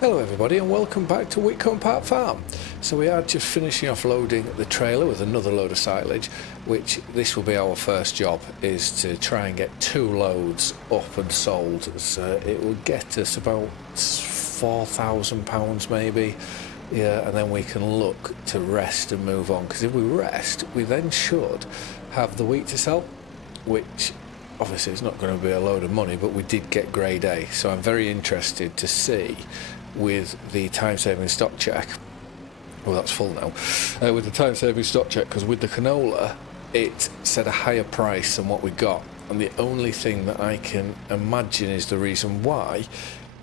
Hello everybody and welcome back to Witcombe Park Farm. So we are just finishing off loading the trailer with another load of silage, which this will be our first job, is to try and get 2 loads up and sold. So it will get us about £4,000 maybe, yeah, and then we can look to rest and move on, because if we rest we then should have the wheat to sell, which obviously it's not going to be a load of money, but we did get grade A, so I'm very interested to see with the time-saving stock check. Well, that's full now. With the time-saving stock check, because with the canola it said a higher price than what we got, and the only thing that I can imagine is the reason why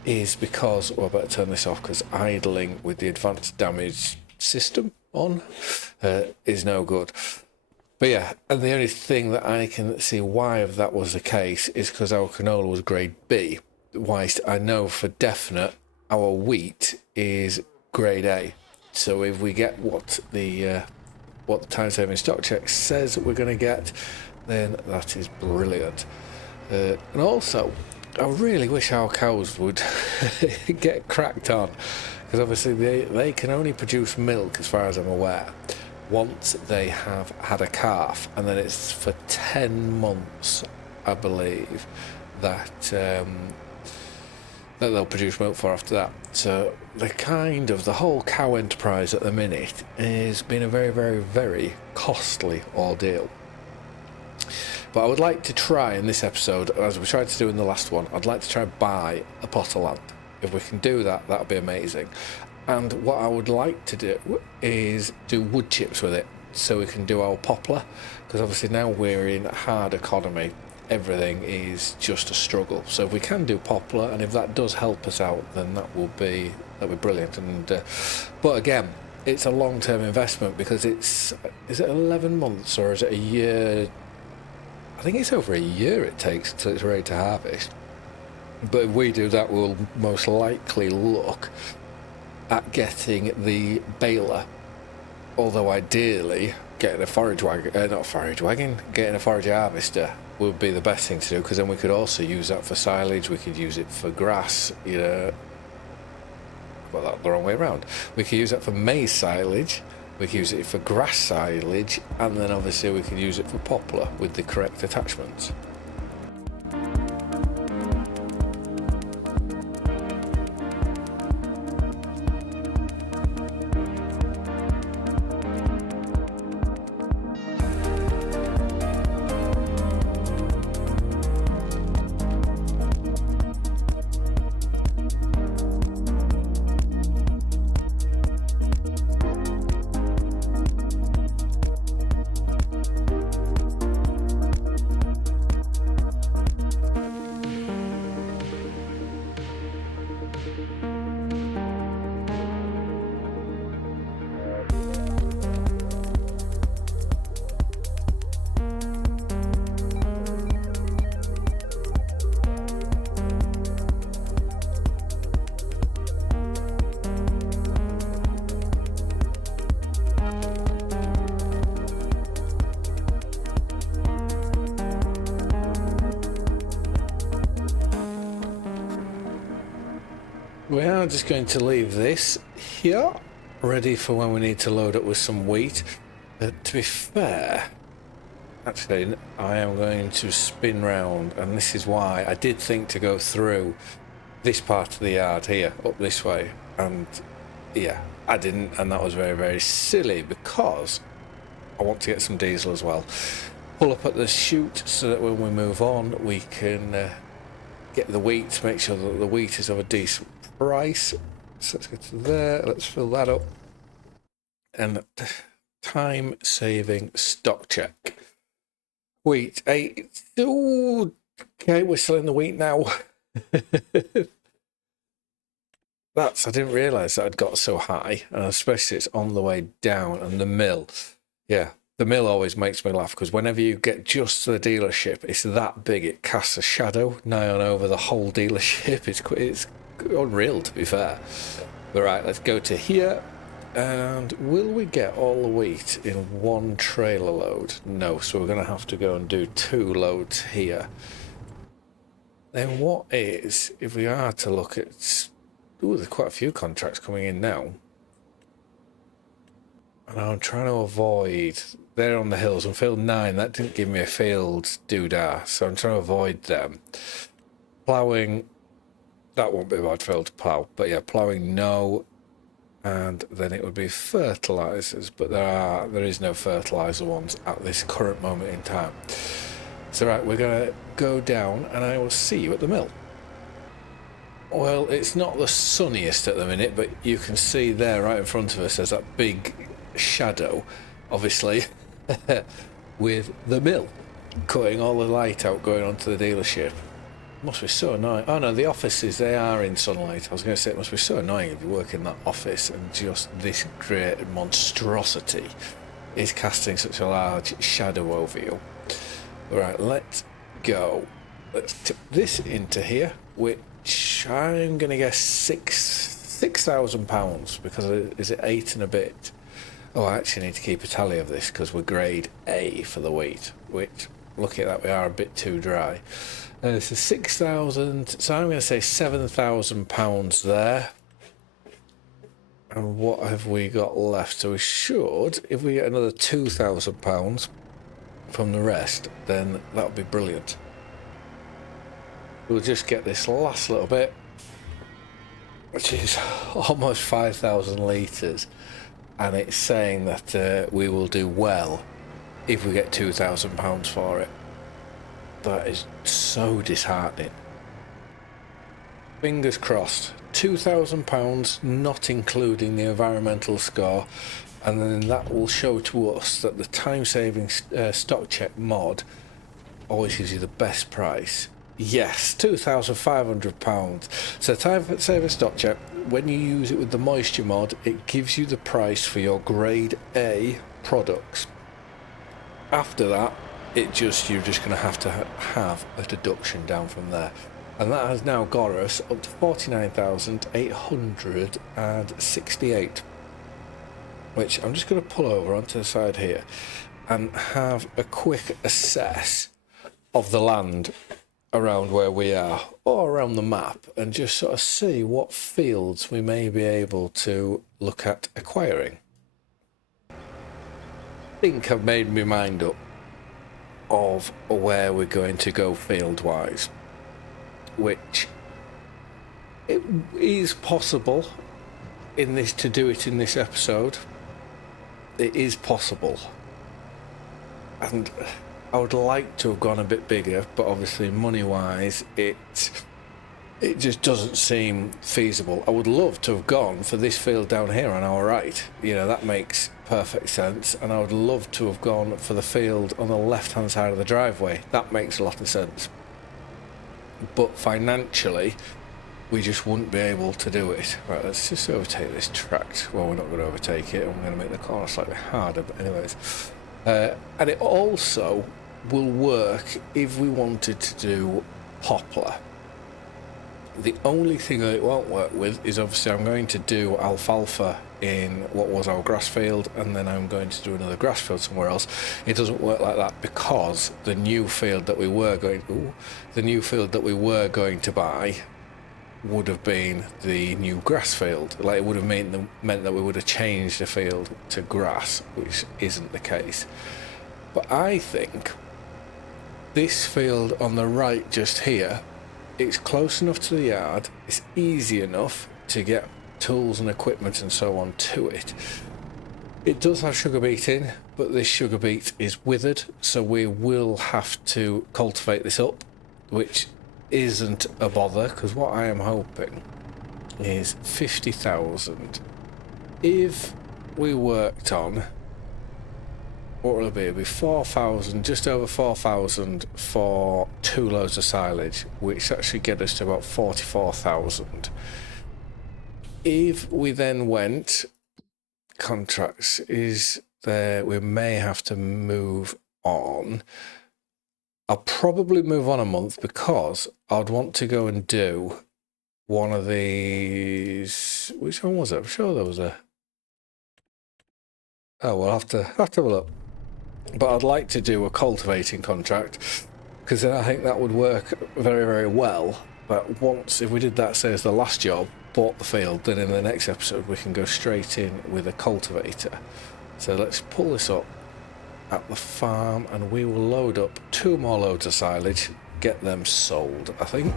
is because, well, I better turn this off because idling with the advanced damage system on is no good. But yeah, and the only thing that I can see why if that was the case is because our canola was grade B, whilst I know for definite our wheat is grade A. So if we get what the time-saving stock check says we're going to get, then that is brilliant. And also, I really wish our cows would get cracked on, because obviously they can only produce milk, as far as I'm aware, once they have had a calf, and then it's for 10 months, I believe, that they'll produce milk for after that. So the whole cow enterprise at the minute has been a very, very, very costly ordeal. But I would like to try in this episode, as we tried to do in the last one, I'd like to try and buy a plot of land. If we can do that, that would be amazing. And what I would like to do is do wood chips with it, so we can do our poplar, because obviously now we're in a hard economy, everything is just a struggle. So if we can do poplar, and if that does help us out, then that'll be brilliant. And but again, it's a long-term investment, because is it 11 months or is it a year? I think it's over a year it takes until it's ready to harvest. But if we do that, we'll most likely look at getting the baler, although ideally getting a forage wagon, getting a forage harvester would be the best thing to do, because then we could also use that for silage, we could use it for grass, well, that's the wrong way around. We could use that for maize silage, we could use it for grass silage, and then obviously we could use it for poplar with the correct attachments. We are just going to leave this here, ready for when we need to load up with some wheat. To be fair, actually, I am going to spin round, and this is why I did think to go through this part of the yard here, up this way, and yeah, I didn't, and that was very, very silly, because I want to get some diesel as well. Pull up at the chute so that when we move on, we can get the wheat, make sure that the wheat is of a decent price. So let's get to there, let's fill that up, and time-saving stock check. Wheat 8. Ooh, okay, we're selling the wheat now. I didn't realise that I'd got so high, and especially it's on the way down, and the mill. Yeah, the mill always makes me laugh, because whenever you get just to the dealership, it's that big, it casts a shadow nigh on over the whole dealership. It's unreal, to be fair. But right, let's go to here, and will we get all the wheat in one trailer load? No, so we're going to have to go and do 2 loads here. Then what is, if we are to look at Ooh, there's quite a few contracts coming in now. And I'm trying to avoid... They're on the hills. On field 9, that didn't give me a field doodah, so I'm trying to avoid them. Ploughing, that won't be a bad field to plough. But yeah, ploughing, no. And then it would be fertilisers, but there is no fertiliser ones at this current moment in time. So right, we're going to go down and I will see you at the mill. Well, it's not the sunniest at the minute, but you can see there right in front of us there's that big shadow, obviously, with the mill cutting all the light out going onto the dealership. Must be so annoying. Oh no, the offices, they are in sunlight. I was going to say it must be so annoying if you work in that office and just this great monstrosity is casting such a large shadow over you. Right, let's go. Let's tip this into here, which I'm going to guess £6,000 because is it 8 and a bit? Oh, I actually need to keep a tally of this because we're grade A for the wheat, which, looking at that, we are a bit too dry. So 6,000, so I'm going to say £7,000 there. And what have we got left? So we should, if we get another £2,000 from the rest, then that would be brilliant. We'll just get this last little bit, which is almost 5,000 litres. And it's saying that we will do well if we get £2,000 for it. That is so disheartening. Fingers crossed. £2,000, not including the environmental score, and then that will show to us that the time-saving stock check mod always gives you the best price. Yes, £2,500. So time-saving stock check, when you use it with the moisture mod, it gives you the price for your grade A products. After that, you're just going to have a deduction down from there. And that has now got us up to 49,868. Which I'm just going to pull over onto the side here and have a quick assess of the land around where we are, or around the map, and just sort of see what fields we may be able to look at acquiring. I think I've made my mind up of where we're going to go field-wise, which it is possible to do it in this episode. It is possible, and I would like to have gone a bit bigger, but obviously money-wise, it just doesn't seem feasible. I would love to have gone for this field down here on our right. You know, that makes perfect sense. And I would love to have gone for the field on the left-hand side of the driveway. That makes a lot of sense. But financially, we just wouldn't be able to do it. Right, let's just overtake this tract. Well, we're not going to overtake it. I'm going to make the corner slightly harder, but anyways. And it also will work if we wanted to do poplar. The only thing that it won't work with is obviously I'm going to do alfalfa in what was our grass field, and then I'm going to do another grass field somewhere else. It doesn't work like that because the new field that we were going to buy would have been the new grass field. Like, it would have meant that we would have changed the field to grass, which isn't the case. But I think this field on the right just here, it's close enough to the yard, it's easy enough to get tools and equipment and so on to it. It does have sugar beet in, but this sugar beet is withered, so we will have to cultivate this up, which isn't a bother, because what I am hoping is 50,000. If we worked on, what will it be? It'll be 4,000, just over 4,000 for 2 loads of silage, which actually get us to about 44,000. If we then went, contracts is there, we may have to move on. I'll probably move on a month because I'd want to go and do one of these. Which one was it? I'm sure there was a. Oh, we'll have to have a look. But I'd like to do a cultivating contract because then I think that would work very, very well. But if we did that, say, as the last job, bought the field, then in the next episode we can go straight in with a cultivator. So let's pull this up at the farm and we will load up 2 more loads of silage, get them sold, I think.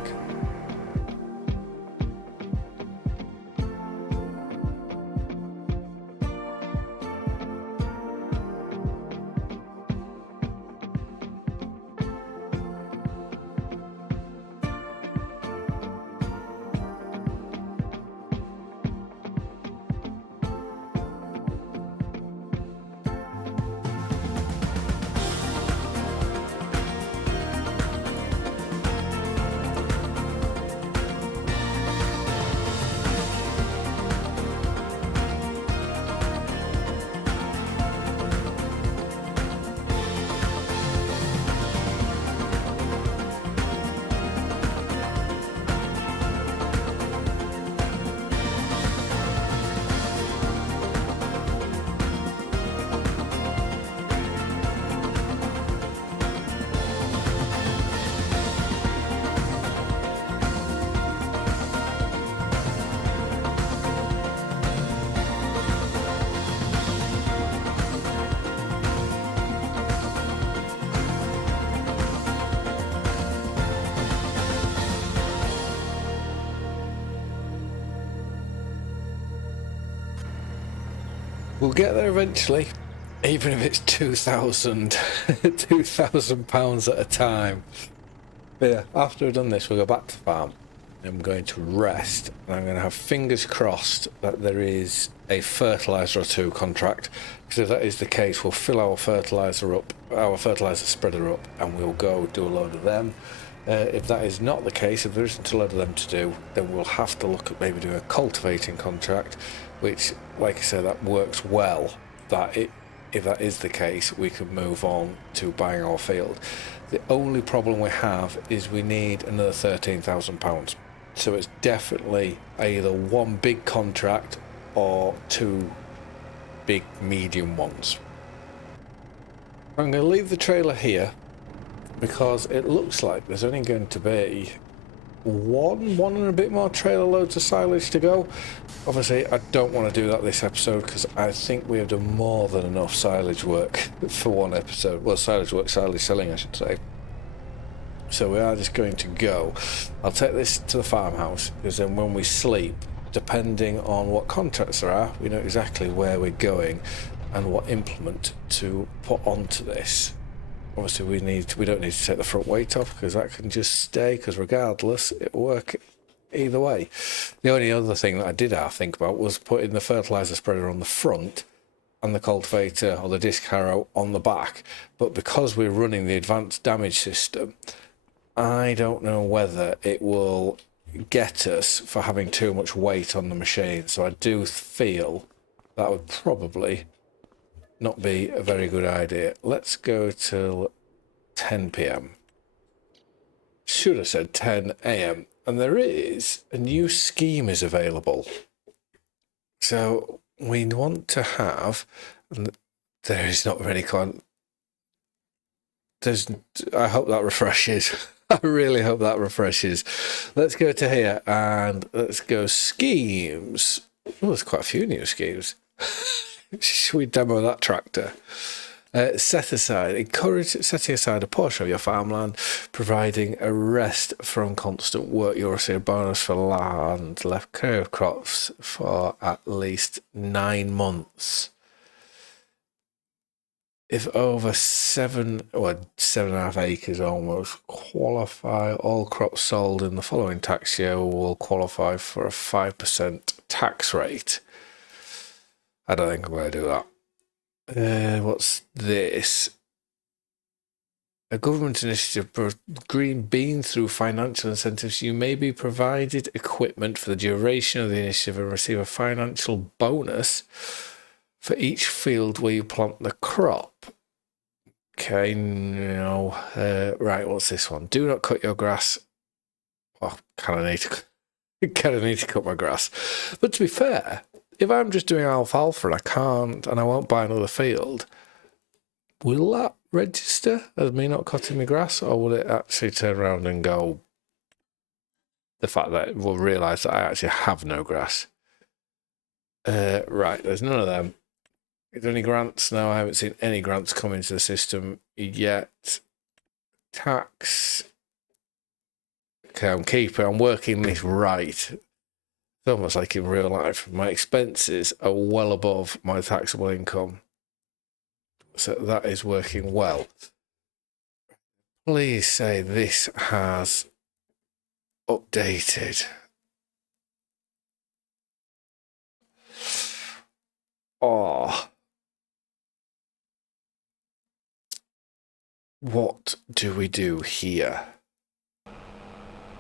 We'll get there eventually, even if it's £2,000 at a time. But yeah, after I've done this, we'll go back to the farm. I'm going to rest, and I'm going to have fingers crossed that there is a fertiliser or 2 contract, because if that is the case, we'll fill our fertiliser spreader up, and we'll go do a load of them. If that is not the case, if there isn't a load of them to do, then we'll have to look at maybe doing a cultivating contract, which, like I said, that works well. If that is the case, we can move on to buying our field. The only problem we have is we need another £13,000. So it's definitely either 1 big contract or 2 big medium ones. I'm going to leave the trailer here because it looks like there's only going to be one and a bit more trailer loads of silage to go. Obviously I don't want to do that this episode because I think we have done more than enough silage work for one episode. Well, silage selling I should say. So we are just going to go. I'll take this to the farmhouse, because then when we sleep, depending on what contracts there are, we know exactly where we're going and what implement to put onto this. Obviously we don't need to take the front weight off, because that can just stay, because regardless it'll work either way. The only other thing that I did have to think about was putting the fertiliser spreader on the front and the cultivator or the disc harrow on the back, but because we're running the advanced damage system, I don't know whether it will get us for having too much weight on the machine. So I do feel that would probably not be a very good idea. Let's go till 10 p.m. Should have said 10 a.m. And there is a new scheme is available. So we want to have, and there is not very I hope that refreshes. I really hope that refreshes. Let's go to here and let's go schemes. Oh, there's quite a few new schemes. Should we demo that tractor? Setting aside a portion of your farmland, providing a rest from constant work. You'll receive a bonus for land left clear of crops for at least 9 months. If over 7.5 acres almost qualify, all crops sold in the following tax year will qualify for a 5% tax rate. I don't think I'm going to do that. What's this? A government initiative for green bean through financial incentives. You may be provided equipment for the duration of the initiative and receive a financial bonus for each field where you plant the crop. Okay, no. Right, what's this one? Do not cut your grass. Oh, kind of need to cut my grass. But to be fair, if I'm just doing alfalfa and I can't, and I won't buy another field, will that register as me not cutting my grass, or will it actually turn around and go, the fact that we'll realise that I actually have no grass. Right, there's none of them. Is there any grants? No, I haven't seen any grants come into the system yet. Tax. Okay, I'm working this right. It's almost like in real life. My expenses are well above my taxable income. So that is working well. Please say this has updated. Oh. What do we do here?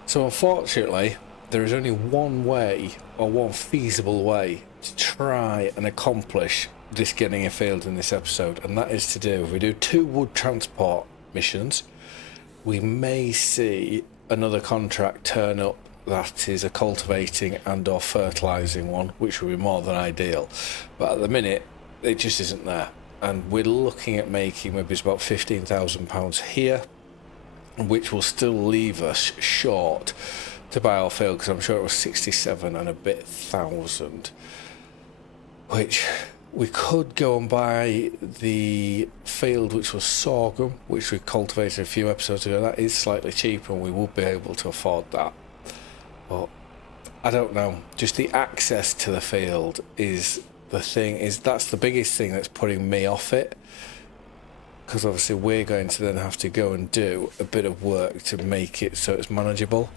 So unfortunately, there is only one way, or one feasible way, to try and accomplish this getting afield in this episode, and that is to do, if we do 2 wood transport missions, we may see another contract turn up that is a cultivating and or fertilising one, which would be more than ideal. But at the minute, it just isn't there. And we're looking at making maybe it's about £15,000 here, which will still leave us short to buy our field, because I'm sure it was 67 and a bit thousand, which we could go and buy the field which was sorghum, which we cultivated a few episodes ago. That is slightly cheaper and we would be able to afford that, but I don't know, just the access to the field is the thing, that's the biggest thing that's putting me off it, because obviously we're going to then have to go and do a bit of work to make it so it's manageable.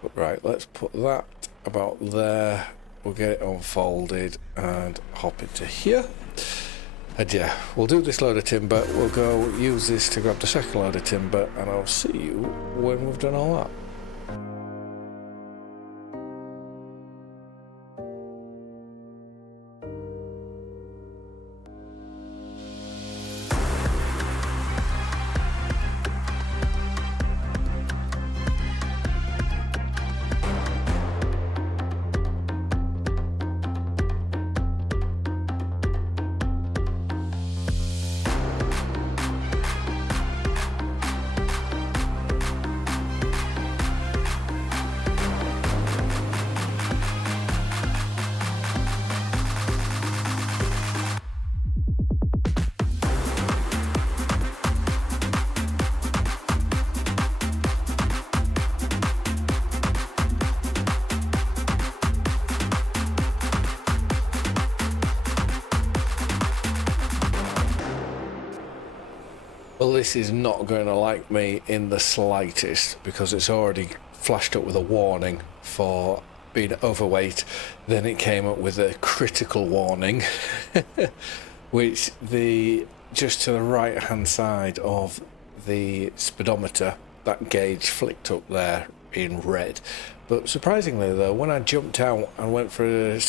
But right, let's put that about there. We'll get it unfolded and hop into here. And yeah, we'll do this load of timber. We'll go use this to grab the second load of timber, and I'll see you when we've done all that. Well, this is not going to like me in the slightest, because it's already flashed up with a warning for being overweight. Then it came up with a critical warning, which just to the right hand side of the speedometer, that gauge flicked up there in red. But surprisingly though, when I jumped out and went for a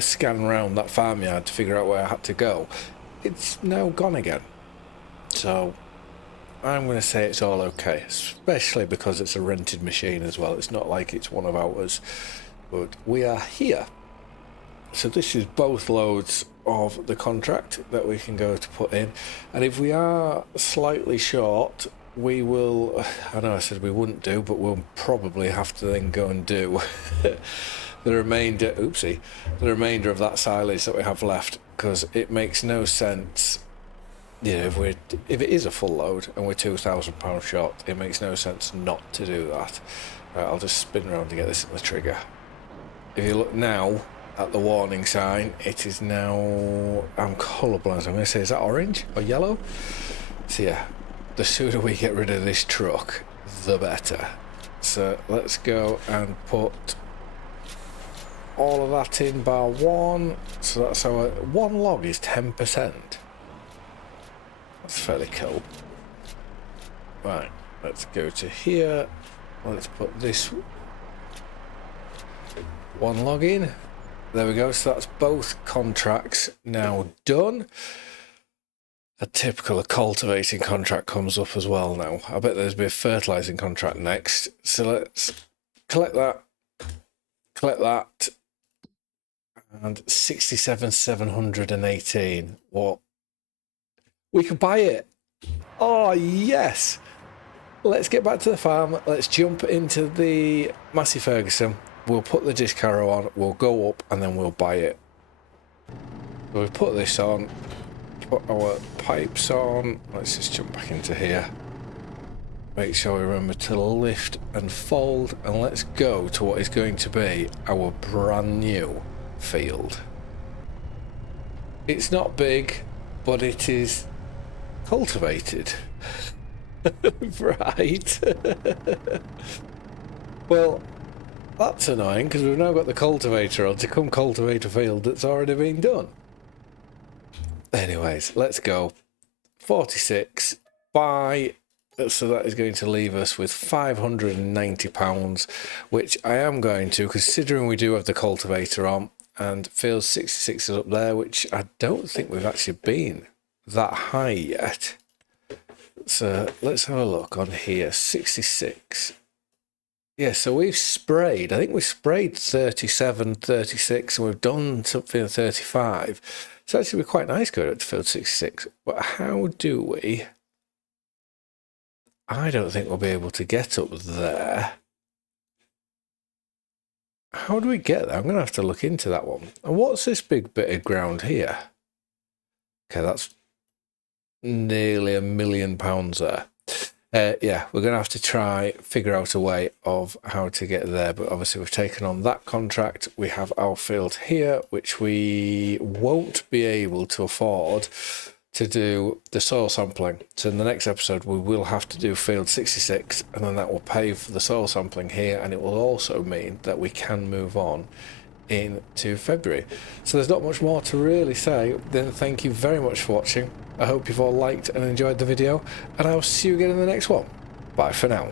scan around that farmyard to figure out where I had to go, it's now gone again. So I'm going to say it's all okay, especially because it's a rented machine as well. It's not like it's one of ours, but we are here. So this is both loads of the contract that we can go to put in, and if we are slightly short, we will, I know I said we wouldn't do, but we'll probably have to then go and do the remainder of that silage that we have left, because it makes no sense. Yeah, if it is a full load and we're £2,000 short, it makes no sense not to do that. Right, I'll just spin around to get this in the trigger. If you look now at the warning sign, it is now, I'm colourblind, so I'm going to say, is that orange or yellow? So yeah, the sooner we get rid of this truck, the better. So let's go and put all of that in bar one. So that's our one log is 10%. That's fairly cool. Right, let's go to here. Let's put this one log in. There we go. So that's both contracts now done. A typical cultivating contract comes up as well now. I bet there's be a fertilizing contract next. So let's collect that, and 67,718. What? We could buy it. Oh yes, let's get back to the farm. Let's jump into the Massey Ferguson. We'll put the disc harrow on, we'll go up, and then we'll buy it. So we put this on, put our pipes on. Let's just jump back into here. Make sure we remember to lift and fold, and let's go to what is going to be our brand new field. It's not big, but it is cultivated. Right. Well, that's annoying because we've now got the cultivator on to come cultivate a field that's already been done. Anyways, let's go. 46 by... So that is going to leave us with £590, which I am going to, considering we do have the cultivator on, and field 66 is up there, which I don't think we've actually been that high yet. So let's have a look on here. 66. Yeah, so we've sprayed, I think we sprayed 37, 36, and we've done something at 35. So actually, we're quite nice going up to field 66. But how do we... I don't think we'll be able to get up there. How do we get there? I'm going to have to look into that one. And what's this big bit of ground here? Okay, that's nearly £1 million there. Yeah, we're going to have to try figure out a way of how to get there. But obviously we've taken on that contract. We have our field here, which we won't be able to afford to do the soil sampling. So in the next episode we will have to do field 66, and then that will pay for the soil sampling here, and it will also mean that we can move on into February. So there's not much more to really say than thank you very much for watching. I hope you've all liked and enjoyed the video, and I'll see you again in the next one. Bye for now.